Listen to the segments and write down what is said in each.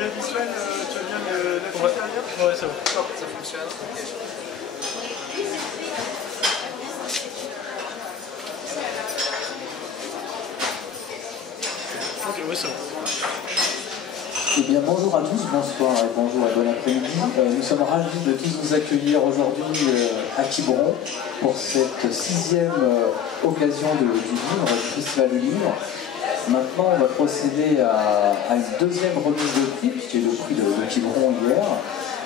Sven, tu veux bien l'afficher derrière? Ouais, c'est bon. Ça fonctionne. Ok, oui, c'est bon. Eh bien, bonjour à tous, bonsoir et bonjour et bon après-midi. Nous sommes ravis de tous vous accueillir aujourd'hui à Quiberon pour cette 6e occasion du livre, du Festival du Livre. Maintenant, on va procéder à une deuxième remise de prix, qui est le prix de Quiberon hier.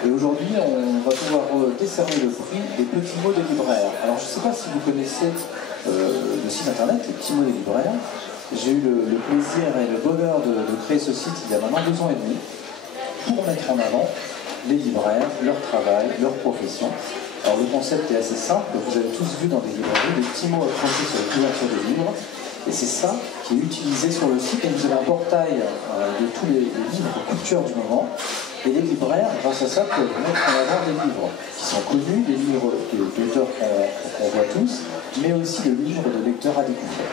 Et aujourd'hui, on va pouvoir décerner le prix des petits mots des libraires. Alors, je ne sais pas si vous connaissez le site internet, les petits mots des libraires. J'ai eu le plaisir et le bonheur de créer ce site il y a maintenant 2 ans et demi pour mettre en avant les libraires, leur travail, leur profession. Alors le concept est assez simple, vous avez tous vu dans des librairies des petits mots accrochés sur les couvertures des livres et c'est ça qui est utilisé sur le site et vous avez un portail de tous les livres coup de cœur du moment et les libraires, grâce à ça, peuvent mettre en avant des livres qui sont connus, des livres d'auteurs qu'on voit tous, mais aussi le livre de lecteurs à découvrir.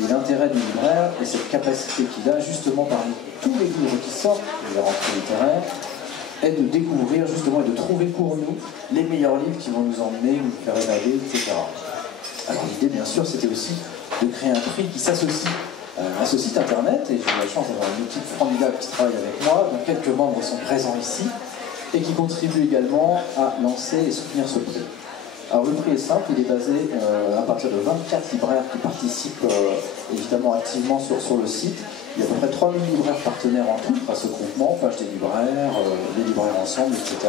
Et l'intérêt du libraire et cette capacité qu'il a justement parmi tous les livres qui sortent de la rentrée littéraire est de découvrir justement et de trouver pour nous les meilleurs livres qui vont nous emmener, nous faire évader, etc. Alors l'idée bien sûr c'était aussi de créer un prix qui s'associe à ce site internet et j'ai eu la chance d'avoir une équipe formidable qui travaille avec moi, dont quelques membres sont présents ici et qui contribuent également à lancer et soutenir ce prix. Alors le prix est simple, il est basé à partir de 24 libraires qui participent évidemment activement sur le site. Il y a à peu près 3000 libraires partenaires en tout à ce groupement, Page des libraires, les libraires ensemble, etc.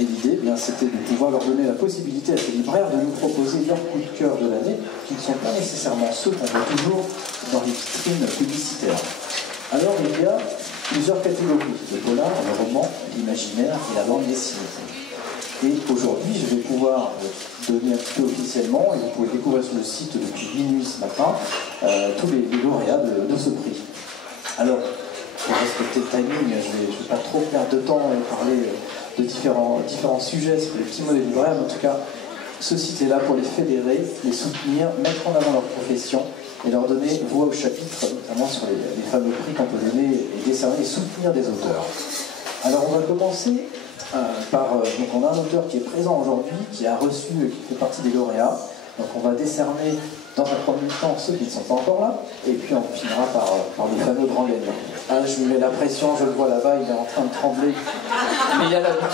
Et l'idée, c'était de pouvoir leur donner la possibilité à ces libraires de nous proposer leur coup de cœur de l'année, qui ne sont pas nécessairement ceux qu'on voit toujours dans les vitrines publicitaires. Alors il y a plusieurs catégories, le polar, le roman, l'imaginaire et la bande dessinée. Et aujourd'hui, je vais pouvoir donner un petit peu officiellement, et vous pouvez découvrir sur le site depuis minuit ce matin, tous les lauréats de ce prix. Alors, pour respecter le timing, je ne vais pas trop perdre de temps et parler de différents sujets sur les petits mots des libraires, mais en tout cas, ce site est là pour les fédérer, les soutenir, mettre en avant leur profession et leur donner voix au chapitre, notamment sur les fameux prix qu'on peut donner et décerner et soutenir des auteurs. Alors, on va commencer donc on a un auteur qui est présent aujourd'hui, qui a reçu, qui fait partie des lauréats. Donc on va décerner dans un premier temps ceux qui ne sont pas encore là, et puis on finira par les fameux grands gagnants. Ah, je lui mets la pression, je le vois là-bas, il est en train de trembler, mais il a l'habitude.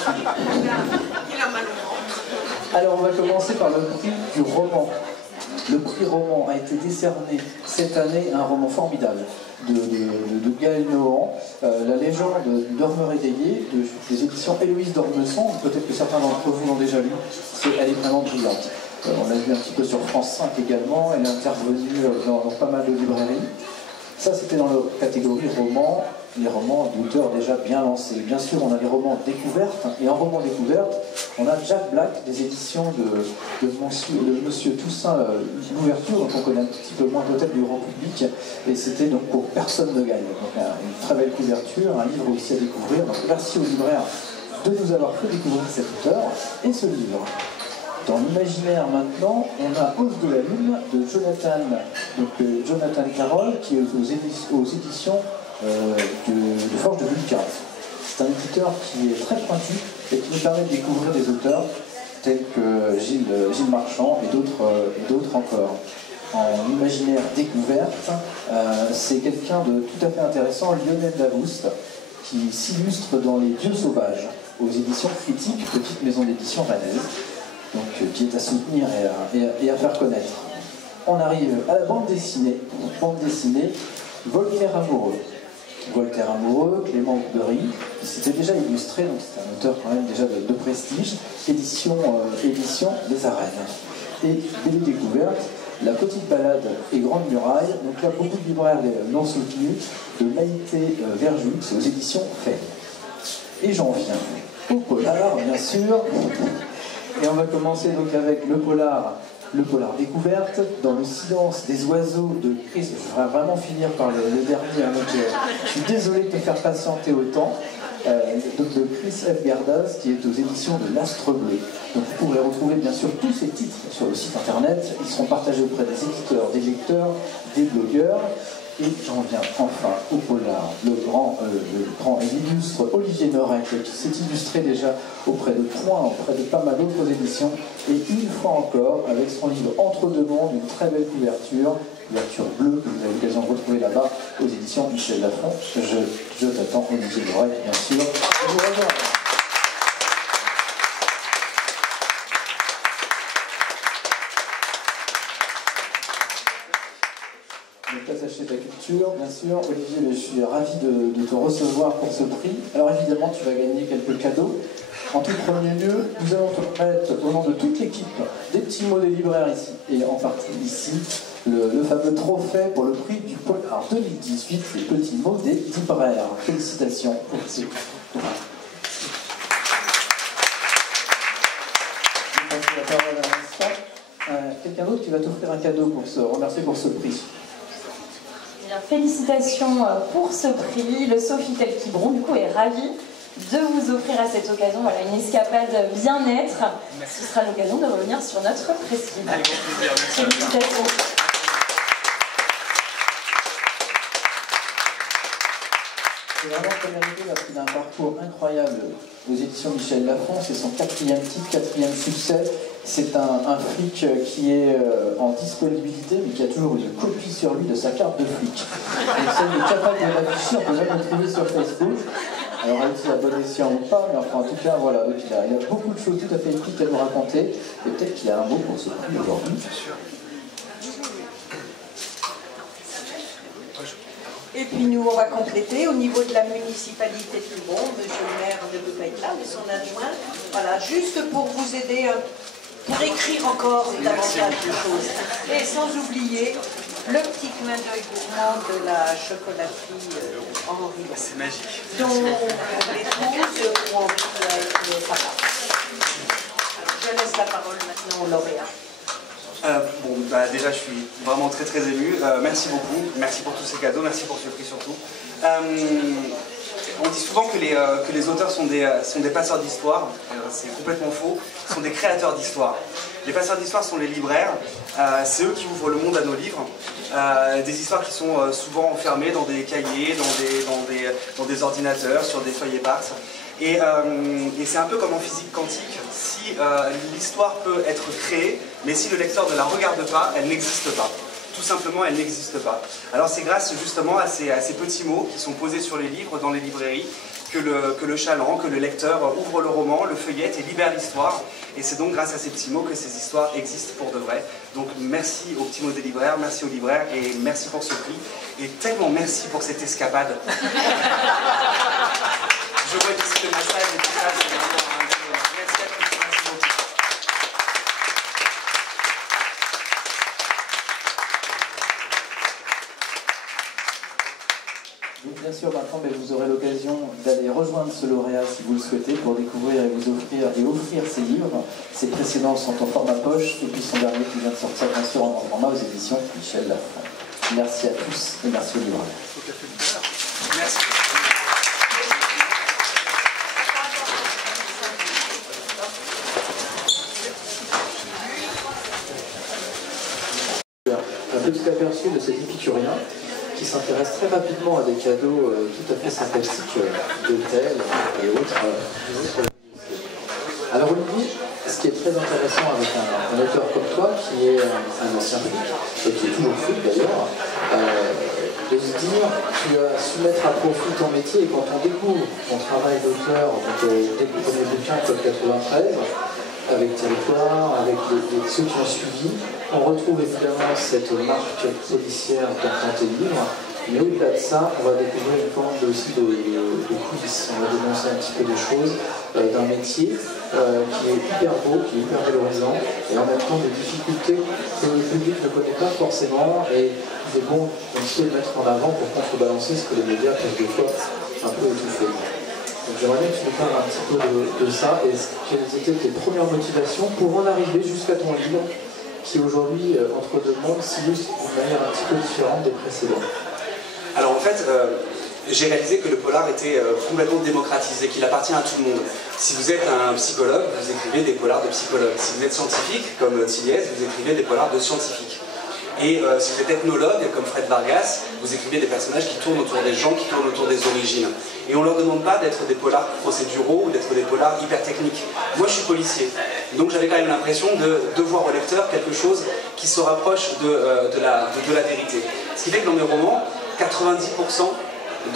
Il a mal au ventre. Alors on va commencer par le prix du roman. Le prix roman a été décerné cette année à un roman formidable de Gaël Nohan, La légende du dormeur éveillé, des éditions Héloïse d'Ormesson. Peut-être que certains d'entre vous l'ont déjà lu. Elle est vraiment brillante. On l'a vu un petit peu sur France 5 également. Elle est intervenue dans pas mal de librairies. Ça, c'était dans la catégorie roman, les romans d'auteurs déjà bien lancés. Bien sûr, on a les romans découvertes, et en roman découverte, on a Jack Black, des éditions de Monsieur Toussaint l'ouverture, donc on connaît un petit peu moins peut-être du grand public, et c'était donc pour Personne ne gagne. Donc une très belle couverture, un livre aussi à découvrir. Donc merci aux libraires de nous avoir fait découvrir cet auteur et ce livre. Dans l'imaginaire maintenant, on a Hausse de la Lune de Jonathan Carroll, qui est aux éditions de Forge de Vulcain. C'est un éditeur qui est très pointu et qui nous permet de découvrir des auteurs tels que Gilles Marchand et d'autres encore. En imaginaire découverte, c'est quelqu'un de tout à fait intéressant, Lionel Davoust, qui s'illustre dans Les Dieux sauvages, aux éditions Critiques, petite maison d'édition rennaise. Donc, qui est à soutenir et à faire connaître. On arrive à la bande dessinée. Voltaire amoureux. Voltaire amoureux, Clément Berry, qui s'était déjà illustré, donc c'est un auteur quand même déjà de prestige, édition des Arènes. Et BD découverte, La petite balade et Grande muraille, donc là beaucoup de libraires l'ont soutenu, de Maïté Verjus, c'est aux éditions Fait. Et j'en viens au polar, bien sûr. Et on va commencer donc avec le polar découverte, Dans le silence des oiseaux de Chris. Je vais vraiment finir par le dernier, donc je suis désolé de te faire patienter autant. Donc de Chris F. Gardas, qui est aux éditions de l'Astre Bleu. Donc vous pourrez retrouver bien sûr tous ces titres sur le site internet. Ils seront partagés auprès des éditeurs, des lecteurs, des blogueurs. Et j'en viens enfin au polar, le grand et illustre Olivier Norek, qui s'est illustré déjà auprès de Point, auprès de pas mal d'autres éditions, et une fois encore avec son livre Entre deux mondes, une très belle couverture bleue que vous avez l'occasion de retrouver là-bas aux éditions Michel Lafon. Je t'attends, Olivier Norek, bien sûr. Je vous rejoins. Ne pas acheter ta culture, bien sûr. Olivier, je suis ravi de te recevoir pour ce prix. Alors évidemment, tu vas gagner quelques cadeaux. En tout premier lieu, nous allons te remettre, au nom de toute l'équipe, des petits mots des libraires ici, et en partie ici, le fameux trophée pour le prix du Polar 2018, les petits mots des libraires. Félicitations pour ce prix. Je passe la parole à l'instant. Quelqu'un d'autre qui va t'offrir un cadeau pour se remercier pour ce prix. Félicitations pour ce prix. Le Sofitel Quiberon, du coup, est ravi de vous offrir à cette occasion une escapade bien-être. Ce sera l'occasion de revenir sur notre prestige. Avec grand plaisir. Félicitations. C'est vraiment très mérité parce qu'il a un parcours incroyable aux éditions Michel Lafon. C'est son 4e titre, 4e succès. C'est un flic qui est en disponibilité, mais qui a toujours une copie sur lui de sa carte de flic. Donc ça, il est capable de l'afficher, on peut même le trouver sur Facebook. Alors, est-il à bon escient ou pas, mais enfin, en tout cas, voilà. Donc, il a beaucoup de choses tout à fait épiques à nous raconter. Et peut-être qu'il a un mot pour ce prix aujourd'hui. Bien sûr. Et puis nous, on va compléter au niveau de la municipalité de Quiberon. Monsieur le maire ne peut pas être là, mais son adjoint. Voilà, juste pour vous aider, pour écrire encore davantage de choses. Et sans oublier le petit clin d'œil gourmand de la chocolaterie Henri. C'est magique. Dont les tous ont envie d'être papa. Je laisse la parole maintenant au lauréat. Déjà, je suis vraiment très très ému. Merci beaucoup. Merci pour tous ces cadeaux. Merci pour ce prix surtout. On dit souvent que les auteurs sont des passeurs d'histoire. C'est complètement faux. Ils sont des créateurs d'histoire. Les passeurs d'histoire sont les libraires. C'est eux qui ouvrent le monde à nos livres. Des histoires qui sont souvent enfermées dans des cahiers, dans des ordinateurs, sur des feuilles éparses. Et c'est un peu comme en physique quantique. Si l'histoire peut être créée, mais si le lecteur ne la regarde pas, elle n'existe pas. Tout simplement, elle n'existe pas. Alors c'est grâce justement à ces petits mots qui sont posés sur les livres, dans les librairies, que le chaland, que le lecteur ouvre le roman, le feuillette et libère l'histoire. Et c'est donc grâce à ces petits mots que ces histoires existent pour de vrai. Donc merci aux petits mots des libraires, merci aux libraires et merci pour ce prix. Et tellement merci pour cette escapade. Je vois ici le massage et tout ça, c'est vraiment un merci à tous, merci beaucoup. Donc bien sûr, maintenant, vous aurez l'occasion d'aller rejoindre ce lauréat si vous le souhaitez pour découvrir et vous offrir ses livres. Ses précédents sont en format poche et puis son dernier qui vient de sortir bien sûr en format aux éditions Michel Lafon. Merci à tous et merci aux libraires. Merci. Un petit aperçu de cet épicurien qui s'intéresse très rapidement à des cadeaux tout à fait sympathiques d'hôtels et autres. Alors Olivier, ce qui est très intéressant avec un auteur comme toi, qui est un ancien flic, et qui est toujours flic d'ailleurs, de se dire, tu as su mettre à profit ton métier, et quand on découvre ton travail d'auteur, dès le premier bouquin, Code 93, avec Territoire, avec ceux qui ont suivi, on retrouve évidemment cette marque policière dans tes livres, mais au-delà de ça, on va découvrir une forme aussi de coulisses, on va dénoncer un petit peu des choses d'un métier qui est hyper beau, qui est hyper valorisant, et en même temps des difficultés que le public ne connaît pas forcément, et il est bon un petit peu de mettre en avant pour contrebalancer ce que les médias peuvent des fois un peu étouffer. Donc j'aimerais bien que tu nous parles un petit peu de ça, et quelles étaient tes premières motivations pour en arriver jusqu'à ton livre, qui aujourd'hui, Entre deux mondes, s'illustre d'une manière un petit peu différente des précédents. Alors en fait, j'ai réalisé que le polar était complètement démocratisé, qu'il appartient à tout le monde. Si vous êtes un psychologue, vous écrivez des polars de psychologues. Si vous êtes scientifique, comme Tilliez, vous écrivez des polars de scientifiques. Et si vous êtes ethnologue, comme Fred Vargas, vous écrivez des personnages qui tournent autour des gens, qui tournent autour des origines. Et on ne leur demande pas d'être des polars procéduraux ou d'être des polars hyper techniques. Moi, je suis policier. Donc j'avais quand même l'impression de devoir au lecteur quelque chose qui se rapproche de la vérité. Ce qui fait que dans mes romans, 90%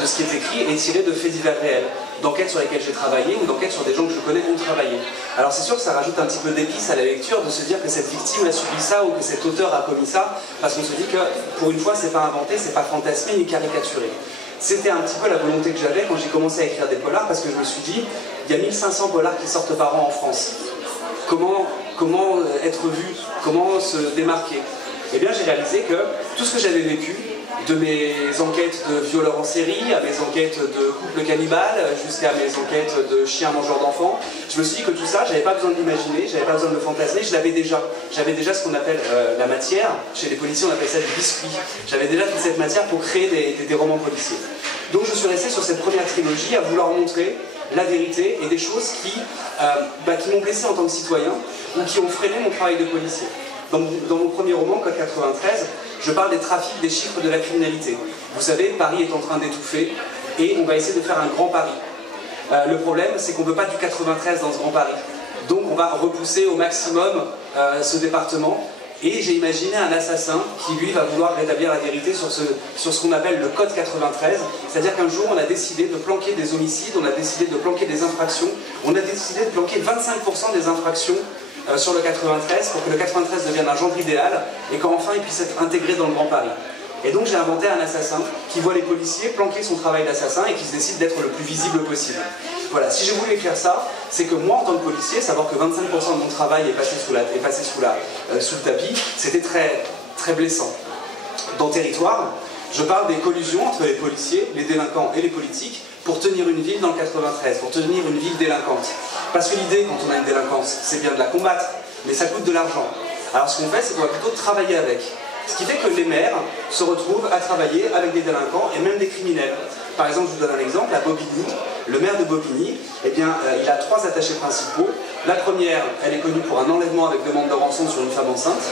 de ce qui est écrit est tiré de faits divers réels, d'enquêtes sur lesquelles j'ai travaillé ou d'enquêtes sur des gens que je connais ont travaillé. Alors c'est sûr que ça rajoute un petit peu d'épice à la lecture de se dire que cette victime a subi ça ou que cet auteur a commis ça, parce qu'on se dit que pour une fois c'est pas inventé, c'est pas fantasmé ni caricaturé. C'était un petit peu la volonté que j'avais quand j'ai commencé à écrire des polars, parce que je me suis dit, il y a 1500 polars qui sortent par an en France. Comment être vu, comment se démarquer? Eh bien j'ai réalisé que tout ce que j'avais vécu, de mes enquêtes de violeurs en série, à mes enquêtes de couples cannibales, jusqu'à mes enquêtes de chiens mangeurs d'enfants, je me suis dit que tout ça, j'avais pas besoin de l'imaginer, j'avais pas besoin de le fantasmer, je l'avais déjà. J'avais déjà ce qu'on appelle la matière, chez les policiers on appelle ça du biscuit. J'avais déjà toute cette matière pour créer des romans policiers. Donc je suis resté sur cette première trilogie à vouloir montrer la vérité et des choses qui m'ont blessé en tant que citoyen ou qui ont freiné mon travail de policier. Dans mon premier roman, Code 93, je parle des trafics, des chiffres de la criminalité. Vous savez, Paris est en train d'étouffer et on va essayer de faire un grand Paris. Le problème, c'est qu'on ne veut pas du 93 dans ce grand Paris. Donc on va repousser au maximum ce département. Et j'ai imaginé un assassin qui, lui, va vouloir rétablir la vérité sur ce qu'on appelle le Code 93. C'est-à-dire qu'un jour, on a décidé de planquer des homicides, on a décidé de planquer des infractions, on a décidé de planquer 25% des infractions sur le 93 pour que le 93 devienne un genre idéal et qu'enfin il puisse être intégré dans le Grand Paris. Et donc j'ai inventé un assassin qui voit les policiers planquer son travail d'assassin et qui se décide d'être le plus visible possible. Voilà, si j'ai voulu écrire ça, c'est que moi en tant que policier, savoir que 25% de mon travail est passé sous le tapis, c'était très, très blessant. Dans Territoire, je parle des collusions entre les policiers, les délinquants et les politiques pour tenir une ville dans le 93, pour tenir une ville délinquante. Parce que l'idée, quand on a une délinquance, c'est bien de la combattre, mais ça coûte de l'argent. Alors ce qu'on fait, c'est qu'on va plutôt travailler avec. Ce qui fait que les maires se retrouvent à travailler avec des délinquants et même des criminels. Par exemple, je vous donne un exemple, à Bobigny, le maire de Bobigny, eh bien, il a 3 attachés principaux. La première, elle est connue pour un enlèvement avec demande de rançon sur une femme enceinte.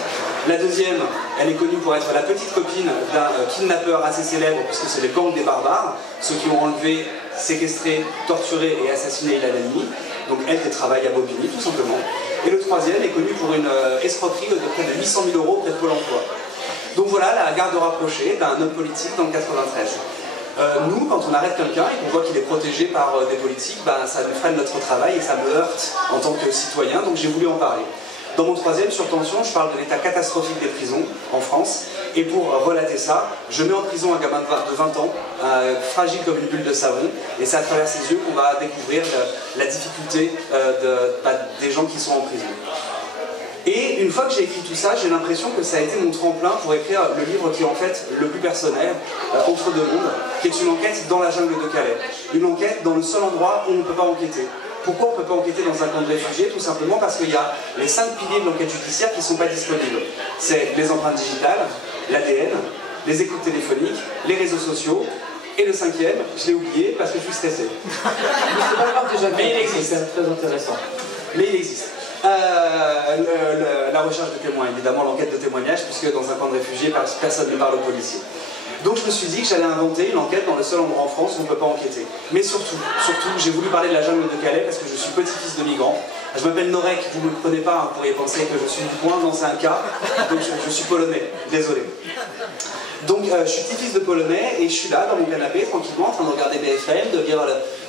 La deuxième, elle est connue pour être la petite copine d'un kidnappeur assez célèbre, puisque c'est les gangs des barbares, ceux qui ont enlevé, séquestré, torturé et assassiné Ilan Halimi. Donc elle travaille à Bobigny, tout simplement. Et le troisième est connu pour une escroquerie de près de 800 000 € auprès de Pôle emploi. Donc voilà la garde rapprochée d'un homme politique dans le 93. Nous, quand on arrête quelqu'un et qu'on voit qu'il est protégé par des politiques, ça nous freine notre travail et ça me heurte en tant que citoyen, donc j'ai voulu en parler. Dans mon troisième, Sur tension, je parle de l'état catastrophique des prisons en France. Et pour relater ça, je mets en prison un gamin de 20 ans, fragile comme une bulle de savon. Et c'est à travers ses yeux qu'on va découvrir la difficulté des gens qui sont en prison. Et une fois que j'ai écrit tout ça, j'ai l'impression que ça a été mon tremplin pour écrire le livre qui est en fait le plus personnel, Entre deux mondes, qui est une enquête dans la jungle de Calais. Une enquête dans le seul endroit où on ne peut pas enquêter. Pourquoi on ne peut pas enquêter dans un camp de réfugiés? Tout simplement parce qu'il y a les 5 piliers de l'enquête judiciaire qui ne sont pas disponibles. C'est les empreintes digitales, l'ADN, les écoutes téléphoniques, les réseaux sociaux, et le 5e, je l'ai oublié parce que je suis stressé. C'est pas grave déjà, mais il existe, c'est très intéressant. Mais il existe. La recherche de témoins, évidemment l'enquête de témoignage, puisque dans un camp de réfugiés, personne ne parle aux policiers. Donc je me suis dit que j'allais inventer une enquête dans le seul endroit en France où on ne peut pas enquêter. Mais surtout, j'ai voulu parler de la jungle de Calais parce que je suis petit-fils de migrant. Je m'appelle Norek, vous ne me prenez pas, vous pourriez penser que je suis du coin, non c'est un cas, donc je suis polonais, désolé. Donc je suis petit-fils de polonais et je suis là dans mon canapé tranquillement en train de regarder BFM, de lire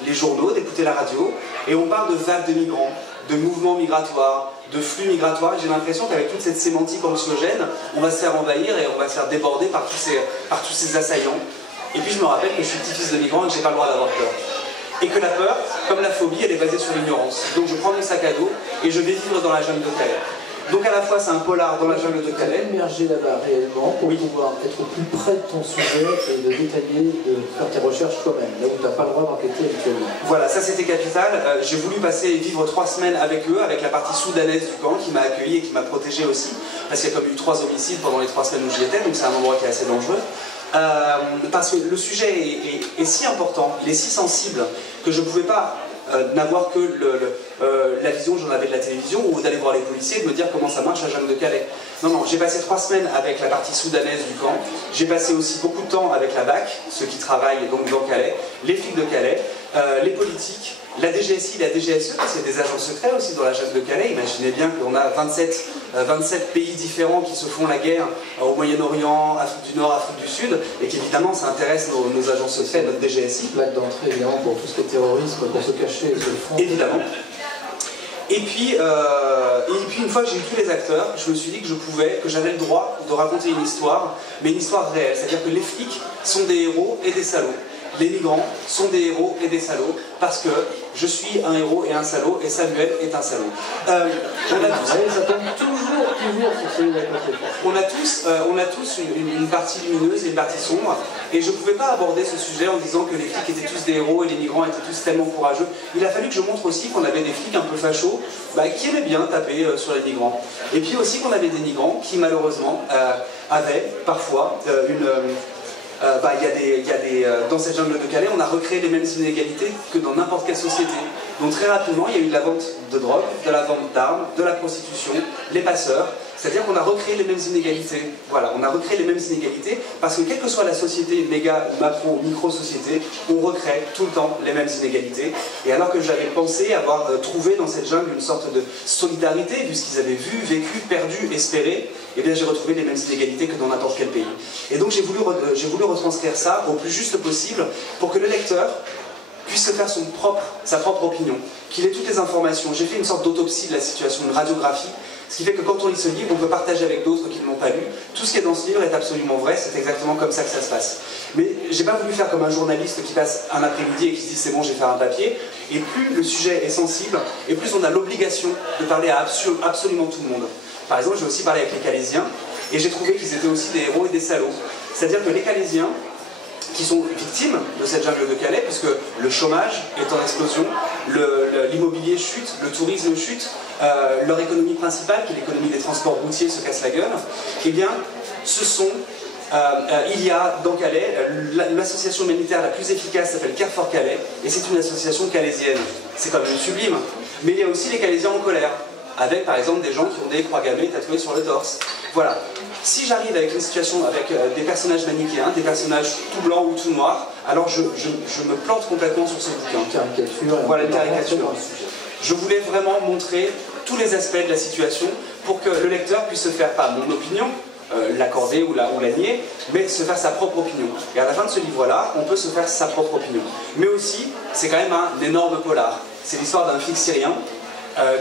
les journaux, d'écouter la radio, et on parle de vagues de migrants, de mouvements migratoires, de flux migratoires. J'ai l'impression qu'avec toute cette sémantique anxiogène, on va se faire envahir et on va se faire déborder par tous ces assaillants. Et puis je me rappelle que je suis petit-fils de migrant et que j'ai pas le droit d'avoir peur. Et que la peur, comme la phobie, elle est basée sur l'ignorance. Donc je prends mon sac à dos et je vais vivre dans la jungle de Calais. Donc à la fois c'est un polar dans la jungle de Calais. Immerger là-bas réellement pour pouvoir être au plus près de ton sujet et de détailler, de faire tes recherches toi-même, là où tu n'as pas le droit d'enquêter habituellement. Voilà, ça c'était capital. J'ai voulu vivre 3 semaines avec eux, avec la partie soudanaise du camp qui m'a accueilli et qui m'a protégé aussi. Parce qu'il y a comme eu 3 homicides pendant les 3 semaines où j'y étais, donc c'est un endroit qui est assez dangereux. Parce que le sujet est si important, il est si sensible que je ne pouvais pas n'avoir que la vision que j'en avais de la télévision ou d'aller voir les policiers et de me dire comment ça marche la jungle de Calais. Non, non, j'ai passé 3 semaines avec la partie soudanaise du camp, j'ai passé aussi beaucoup de temps avec la BAC, ceux qui travaillent donc dans Calais, les flics de Calais, les politiques, la DGSI, la DGSE, c'est des agents secrets aussi dans la jungle de Calais. Imaginez bien qu'on a 27 pays différents qui se font la guerre au Moyen-Orient, Afrique du Nord, Afrique du Sud, et qu'évidemment ça intéresse nos agents secrets, notre DGSI. Plaque d'entrée évidemment pour tout ce qui est terrorisme, pour se cacher et se fondre. Évidemment. Et puis une fois que j'ai eu tous les acteurs, je me suis dit que j'avais le droit de raconter une histoire, mais une histoire réelle. C'est-à-dire que les flics sont des héros et des salauds. Les migrants sont des héros et des salauds, parce que je suis un héros et un salaud, et Samuel est un salaud. Ça tombe toujours sur celui d'à côté. On a tous une partie lumineuse et une partie sombre, et je ne pouvais pas aborder ce sujet en disant que les flics étaient tous des héros et les migrants étaient tous tellement courageux. Il a fallu que je montre aussi qu'on avait des flics un peu fachos, qui aimaient bien taper sur les migrants. Et puis aussi qu'on avait des migrants qui malheureusement avaient parfois dans cette jungle de Calais, on a recréé les mêmes inégalités que dans n'importe quelle société. Donc très rapidement, il y a eu de la vente de drogue, de la vente d'armes, de la prostitution, les passeurs. C'est-à-dire qu'on a recréé les mêmes inégalités. Voilà, on a recréé les mêmes inégalités parce que quelle que soit la société, méga, macro, micro-société, on recrée tout le temps les mêmes inégalités. Et alors que j'avais pensé avoir trouvé dans cette jungle une sorte de solidarité, vu ce qu'ils avaient vu, vécu, perdu, espéré, eh bien j'ai retrouvé les mêmes inégalités que dans n'importe quel pays. Et donc j'ai voulu retranscrire ça au plus juste possible pour que le lecteur puisse se faire sa propre opinion, qu'il ait toutes les informations. J'ai fait une sorte d'autopsie de la situation, une radiographie, ce qui fait que quand on lit ce livre, on peut partager avec d'autres qui ne l'ont pas lu. Tout ce qui est dans ce livre est absolument vrai, c'est exactement comme ça que ça se passe. Mais j'ai pas voulu faire comme un journaliste qui passe un après-midi et qui se dit c'est bon, je vais faire un papier. Et plus le sujet est sensible, et plus on a l'obligation de parler à absolument tout le monde. Par exemple, j'ai aussi parlé avec les Calaisiens, et j'ai trouvé qu'ils étaient aussi des héros et des salauds. C'est-à-dire que les Calaisiens, qui sont victimes de cette jungle de Calais, puisque le chômage est en explosion, l'immobilier chute, le tourisme chute, leur économie principale, qui est l'économie des transports routiers, se casse la gueule, eh bien, il y a dans Calais, l'association humanitaire la plus efficace s'appelle Carrefour Calais, et c'est une association calaisienne. C'est quand même sublime. Mais il y a aussi les Calaisiens en colère, avec par exemple des gens qui ont des croix gammées tatouées sur le torse. Voilà. Si j'arrive avec une situation avec des personnages manichéens, des personnages tout blancs ou tout noirs, alors je me plante complètement sur ce bouquin. Voilà, une caricature. Je voulais vraiment montrer tous les aspects de la situation pour que le lecteur puisse se faire, pas mon opinion, l'accorder ou la nier, mais se faire sa propre opinion. Et à la fin de ce livre-là, on peut se faire sa propre opinion. Mais aussi, c'est quand même un énorme polar. C'est l'histoire d'un flic syrien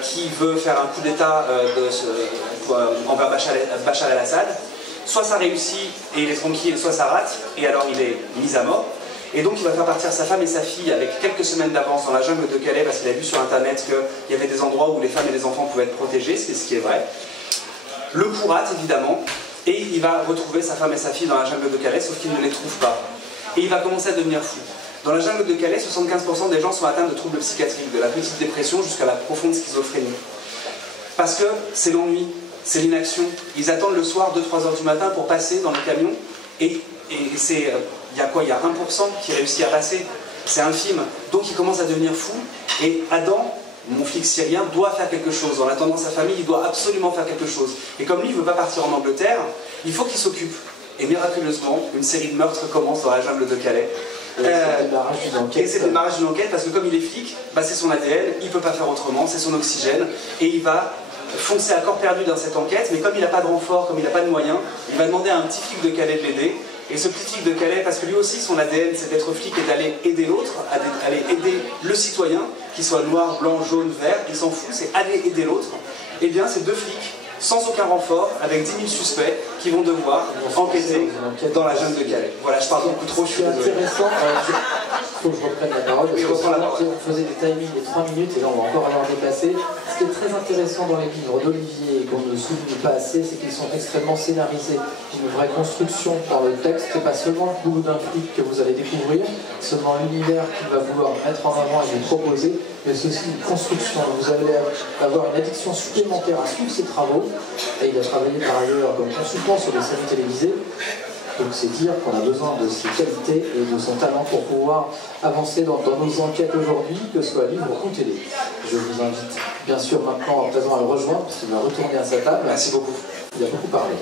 qui veut faire un coup d'État envers Bachar el-Assad. Soit ça réussit et il est tranquille, soit ça rate, et alors il est mis à mort. Et donc il va faire partir sa femme et sa fille avec quelques semaines d'avance dans la jungle de Calais parce qu'il a vu sur internet qu'il y avait des endroits où les femmes et les enfants pouvaient être protégés, c'est ce qui est vrai. Le coup rate évidemment, et il va retrouver sa femme et sa fille dans la jungle de Calais, sauf qu'il ne les trouve pas. Et il va commencer à devenir fou. Dans la jungle de Calais, 75% des gens sont atteints de troubles psychiatriques, de la petite dépression jusqu'à la profonde schizophrénie. Parce que c'est l'ennui, c'est l'inaction. Ils attendent le soir, 2-3 heures du matin pour passer dans le camion, et c'est... il y a quoi? Il y a 1% qui réussit à passer. C'est infime. Donc il commence à devenir fou, et Adam, mon flic syrien, doit faire quelque chose. En attendant sa famille, il doit absolument faire quelque chose. Et comme lui, il ne veut pas partir en Angleterre, il faut qu'il s'occupe. Et miraculeusement, une série de meurtres commence dans la jungle de Calais. Et c'est le démarrage d'une enquête parce que comme il est flic, c'est son ADN, il ne peut pas faire autrement, c'est son oxygène, et il va foncer à corps perdu dans cette enquête, mais comme il n'a pas de renfort, comme il n'a pas de moyens, il va demander à un petit flic de Calais de l'aider. Et ce petit flic de Calais, parce que lui aussi son ADN c'est d'être flic et d'aller aider l'autre, aller aider le citoyen, qu'il soit noir, blanc, jaune, vert, il s'en fout, c'est aller aider l'autre. Et bien ces deux flics, sans aucun renfort, avec 10 000 suspects qui vont devoir enquêter dans la jungle de Calais. Voilà, je parle beaucoup trop, je suis désolé. Intéressant, il faut que je reprenne la parole. Oui, reprends la parole. On faisait des timings de 3 minutes et là on va encore avoir dépassé. Ce qui est très intéressant dans les livres d'Olivier et qu'on ne souligne pas assez, c'est qu'ils sont extrêmement scénarisés. Une vraie construction dans le texte, c'est pas seulement le boulot d'un flic que vous allez découvrir, seulement l'univers qu'il va vouloir mettre en avant et vous proposer, mais c'est aussi une construction. Vous allez avoir une addiction supplémentaire à suivre ses travaux, et il a travaillé par ailleurs comme consultant sur des séries télévisées. Donc c'est dire qu'on a besoin de ses qualités et de son talent pour pouvoir avancer dans nos enquêtes aujourd'hui, que ce soit livre ou télé. Je vous invite bien sûr maintenant à présent à le rejoindre, puisqu'il va retourner à sa table. Merci beaucoup. Il a beaucoup parlé.